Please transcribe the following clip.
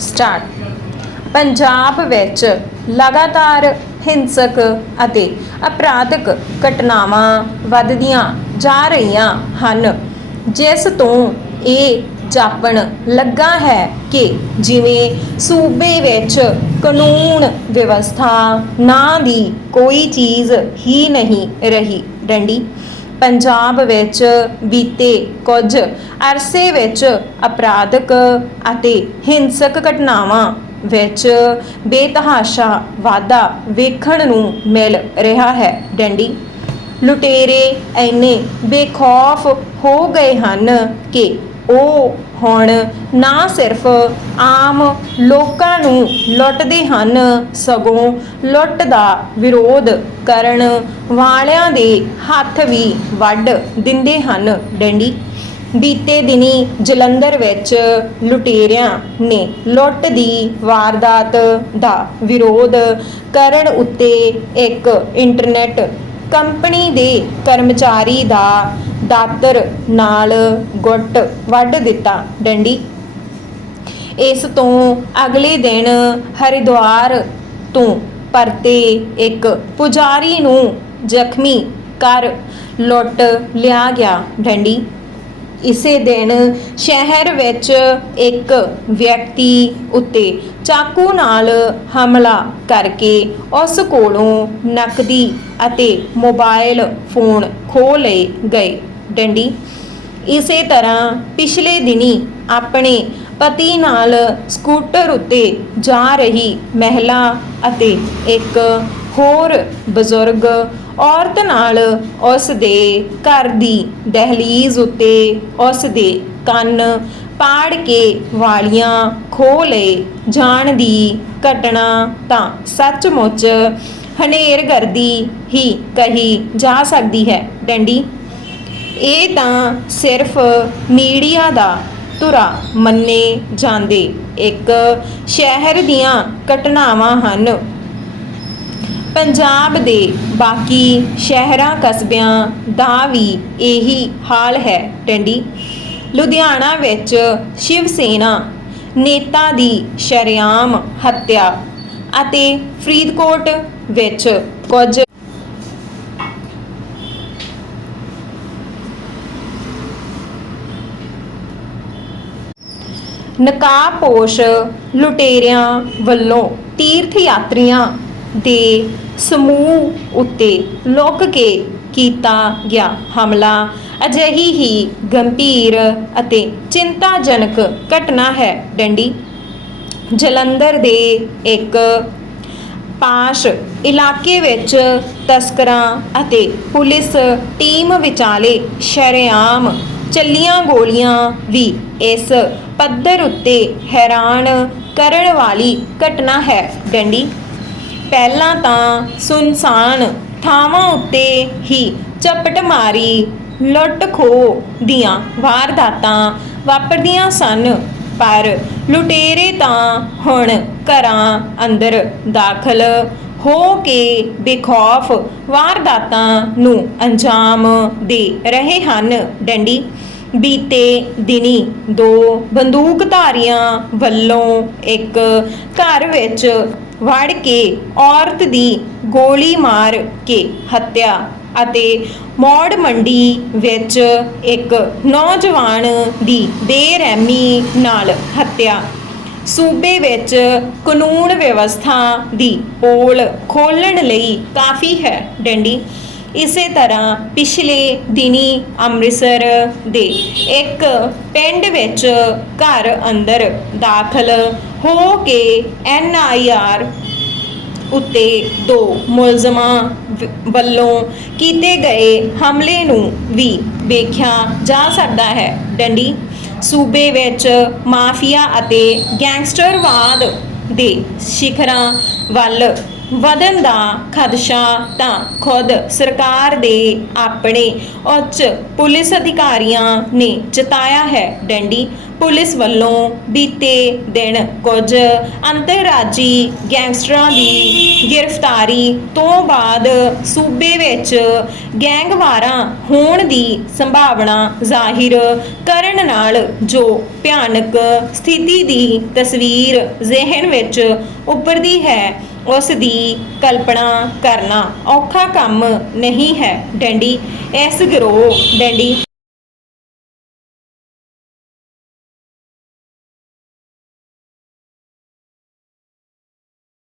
Start. Punjab ਵਿੱਚ ਲਗਾਤਾਰ ਹਿੰਸਕ ਅਤੇ ਅਪਰਾਧਿਕ ਘਟਨਾਵਾਂ ਵੱਧਦੀਆਂ ਜਾ ਰਹੀਆਂ ਹਨ, ਜਿਸ ਤੋਂ ਇਹ ਜਾਪਣ ਲੱਗਾ ਹੈ ਕਿ ਜਿਵੇਂ ਸੂਬੇ ਵਿੱਚ ਕਾਨੂੰਨ ਵਿਵਸਥਾ ਨਾਂ ਦੀ ਕੋਈ ਚੀਜ਼ ਹੀ ਨਹੀਂ ਰਹੀ। ਡੰਡੀ ਪੰਜਾਬ ਵਿੱਚ ਬੀਤੇ ਕੁਝ ਅਰਸੇ ਵਿੱਚ ਅਪਰਾਧਕ ਅਤੇ ਹਿੰਸਕ ਘਟਨਾਵਾਂ ਵਿੱਚ ਬੇਤਹਾਸ਼ਾ ਵਾਧਾ ਵੇਖਣ ਨੂੰ ਮਿਲ ਰਿਹਾ ਹੈ। ਡੈਂਡੀ, ਲੁਟੇਰੇ ਇੰਨੇ ਬੇਖੌਫ ਹੋ ਗਏ ਹਨ ਕਿ ਉਹ ਹੁਣ ਨਾ ਸਿਰਫ ਆਮ ਲੋਕਾਂ ਨੂੰ ਲੁੱਟਦੇ ਹਨ, ਸਗੋਂ ਲੁੱਟ ਦਾ ਵਿਰੋਧ ਕਰਨ ਵਾਲਿਆਂ ਦੇ ਹੱਥ ਵੀ ਵੱਢ ਦਿੰਦੇ ਹਨ। ਡੰਡੀ, ਬੀਤੇ ਦਿਨੀ ਜਲੰਧਰ ਵਿੱਚ ਲੁਟੇਰਿਆਂ ਨੇ ਲੁੱਟ ਦੀ ਵਾਰਦਾਤ ਦਾ ਵਿਰੋਧ ਕਰਨ ਉੱਤੇ ਇੱਕ ਇੰਟਰਨੈਟ ਕੰਪਨੀ ਦੇ ਕਰਮਚਾਰੀ ਦਾ ਦਾਤਰ ਨਾਲ ਗੁੱਟ ਵੱਢ ਦਿੱਤਾ ਡੰਡੀ। ਇਸ ਤੋਂ ਅਗਲੇ ਦਿਨ ਹਰਿਦੁਆਰ ਤੋਂ ਪਰਤੇ ਇੱਕ ਪੁਜਾਰੀ ਨੂੰ ਜ਼ਖਮੀ ਕਰ ਲੁੱਟ ਲਿਆ ਗਿਆ ਡੰਡੀ। ਇਸੇ ਦਿਨ ਸ਼ਹਿਰ ਵਿੱਚ ਇੱਕ ਵਿਅਕਤੀ ਉੱਤੇ ਚਾਕੂ ਨਾਲ ਹਮਲਾ ਕਰਕੇ ਉਸ ਕੋਲੋਂ ਨਕਦੀ ਅਤੇ ਮੋਬਾਈਲ ਫੋਨ ਖੋਹ ਲਏ ਗਏ। ਡੰਡੀ। ਇਸੇ ਤਰ੍ਹਾਂ ਪਿਛਲੇ ਦਿਨੀ ਆਪਣੇ ਪਤੀ ਨਾਲ ਸਕੂਟਰ ਉੱਤੇ ਜਾ ਰਹੀ ਮਹਿਲਾ ਅਤੇ ਇੱਕ ਹੋਰ ਬਜ਼ੁਰਗ ਔਰਤ ਨਾਲ ਉਸ ਦੇ ਘਰ ਦੀ ਦਹਲੀਜ਼ ਉੱਤੇ ਉਸ ਦੇ ਕੰਨ ਪਾੜ ਕੇ ਵਾਲੀਆਂ ਖੋਹ ਲਏ। ਜਾਣ ਦੀ ਘਟਨਾ ਤਾਂ ਸੱਚਮੁੱਚ ਹਨੇਰਗਰਦੀ ਹੀ ਕਹੀ ਜਾ ਸਕਦੀ ਹੈ। ਡੰਡੀ। ਇਹ ਤਾਂ ਸਿਰਫ ਮੀਡੀਆ ਦਾ ਧੁਰਾ ਮੰਨੇ ਜਾਂਦੇ। ਇੱਕ ਸ਼ਹਿਰ ਦੀਆਂ ਘਟਨਾਵਾਂ ਹਨ। ਪੰਜਾਬ ਦੇ ਬਾਕੀ ਸ਼ਹਿਰਾਂ ਕਸਬਿਆਂ ਦਾ ਵੀ ਇਹੀ ਹਾਲ ਹੈ ਟੰਡੀ। ਲੁਧਿਆਣਾ ਵਿੱਚ ਸ਼ਿਵ ਸੇਨਾ ਨੇਤਾ ਦੀ ਸ਼ਰੇਆਮ ਹੱਤਿਆ ਅਤੇ ਫਰੀਦਕੋਟ ਵਿੱਚ ਕੁਝ ਨਕਾਬਪੋਸ਼ ਲੁਟੇਰਿਆਂ ਵੱਲੋਂ ਤੀਰਥ ਯਾਤਰੀਆਂ ਦੇ ਸਮੂਹ ਉੱਤੇ ਲੁੱਕ ਕੇ ਕੀਤਾ ਗਿਆ ਹਮਲਾ। ਅਜਿਹੀ ਹੀ ਗੰਭੀਰ ਅਤੇ ਚਿੰਤਾਜਨਕ ਘਟਨਾ ਹੈ ਡੰਡੀ। ਜਲੰਧਰ ਦੇ ਇੱਕ ਪਾਸ਼ ਇਲਾਕੇ ਵਿੱਚ ਤਸਕਰਾਂ ਅਤੇ ਪੁਲਿਸ ਟੀਮ ਵਿਚਾਲੇ ਸ਼ਰੇਆਮ ਚੱਲੀਆਂ ਗੋਲੀਆਂ ਵੀ ਇਸ ਪੱਧਰ ਉੱਤੇ ਹੈਰਾਨ ਕਰਨ ਵਾਲੀ ਘਟਨਾ ਹੈ। ਡੰਡੀ, ਪਹਿਲਾਂ ਤਾਂ ਸੁਨਸਾਨ ਥਾਵਾਂ ਉੱਤੇ ਹੀ ਝਪਟ ਮਾਰੀ ਲੁੱਟ ਖੋਹ ਦੀਆਂ ਵਾਰਦਾਤਾਂ ਵਾਪਰਦੀਆਂ ਸਨ, ਪਰ ਲੁਟੇਰੇ ਤਾਂ ਹੁਣ ਘਰਾਂ ਅੰਦਰ ਦਾਖਲ ਹੋ ਕੇ ਬੇਖੌਫ ਵਾਰਦਾਤਾਂ ਨੂੰ ਅੰਜਾਮ ਦੇ ਰਹੇ ਹਨ। ਡੰਡੀ, ਬੀਤੇ ਦਿਨੀ ਦੋ ਬੰਦੂਕਧਾਰੀਆਂ ਵੱਲੋਂ ਇੱਕ ਘਰ ਵਿੱਚ ਵੜ ਕੇ ਔਰਤ ਦੀ ਗੋਲੀ ਮਾਰ ਕੇ ਹੱਤਿਆ ਅਤੇ ਮੌੜ ਮੰਡੀ ਵਿੱਚ ਇੱਕ ਨੌਜਵਾਨ ਦੀ ਬੇਰਹਿਮੀ ਨਾਲ ਹੱਤਿਆ। ਸੂਬੇ ਵਿੱਚ ਕਾਨੂੰਨ ਵਿਵਸਥਾ ਦੀ ਪੋਲ ਖੋਲਣ ਲਈ ਕਾਫੀ ਹੈ ਡੰਡੀ। ਇਸੇ ਤਰ੍ਹਾਂ ਪਿਛਲੇ ਦਿਨੀ ਅੰਮ੍ਰਿਤਸਰ ਦੇ ਇੱਕ ਪਿੰਡ ਵਿੱਚ ਘਰ ਅੰਦਰ ਦਾਖਲ ਹੋ ਕੇ ਐਨ ਆਈ ਆਰ ਉੱਤੇ ਦੋ ਮੁਲਜ਼ਮਾਂ ਵੱਲੋਂ ਕੀਤੇ ਗਏ ਹਮਲੇ ਨੂੰ ਵੀ ਵੇਖਿਆ ਜਾ ਸਕਦਾ ਹੈ। ਡੰਡੀ ਸੂਬੇ ਵਿੱਚ ਮਾਫੀਆ ਅਤੇ ਗੈਂਗਸਟਰਵਾਦ ਦੇ ਸਿਖਰਾਂ ਵੱਲ ਵਧਣ ਦਾ ਖਦਸ਼ਾ ਤਾਂ ਖੁਦ ਸਰਕਾਰ ਦੇ ਆਪਣੇ ਉੱਚ ਪੁਲਿਸ ਅਧਿਕਾਰੀਆਂ ਨੇ ਜਤਾਇਆ ਹੈ। ਡੰਡੀ ਪੁਲਿਸ ਵੱਲੋਂ ਬੀਤੇ ਦਿਨ ਕੁਝ ਅੰਤਰਰਾਜੀ ਗੈਂਗਸਟਰਾਂ ਦੀ ਗ੍ਰਿਫਤਾਰੀ ਤੋਂ ਬਾਅਦ ਸੂਬੇ ਵਿੱਚ ਗੈਂਗਵਾਰਾਂ ਹੋਣ ਦੀ ਸੰਭਾਵਨਾ ਜ਼ਾਹਿਰ ਕਰਨ ਨਾਲ ਜੋ ਭਿਆਨਕ ਸਥਿਤੀ ਦੀ ਤਸਵੀਰ ਜ਼ਿਹਨ ਵਿੱਚ ਉੱਭਰਦੀ ਹੈ ਉਸ ਦੀ ਕਲਪਨਾ ਕਰਨਾ ਔਖਾ ਕੰਮ ਨਹੀਂ ਹੈ। ਡੈਂਡੀ, ਇਸ ਗਰੋਹ ਡੈਂਡੀ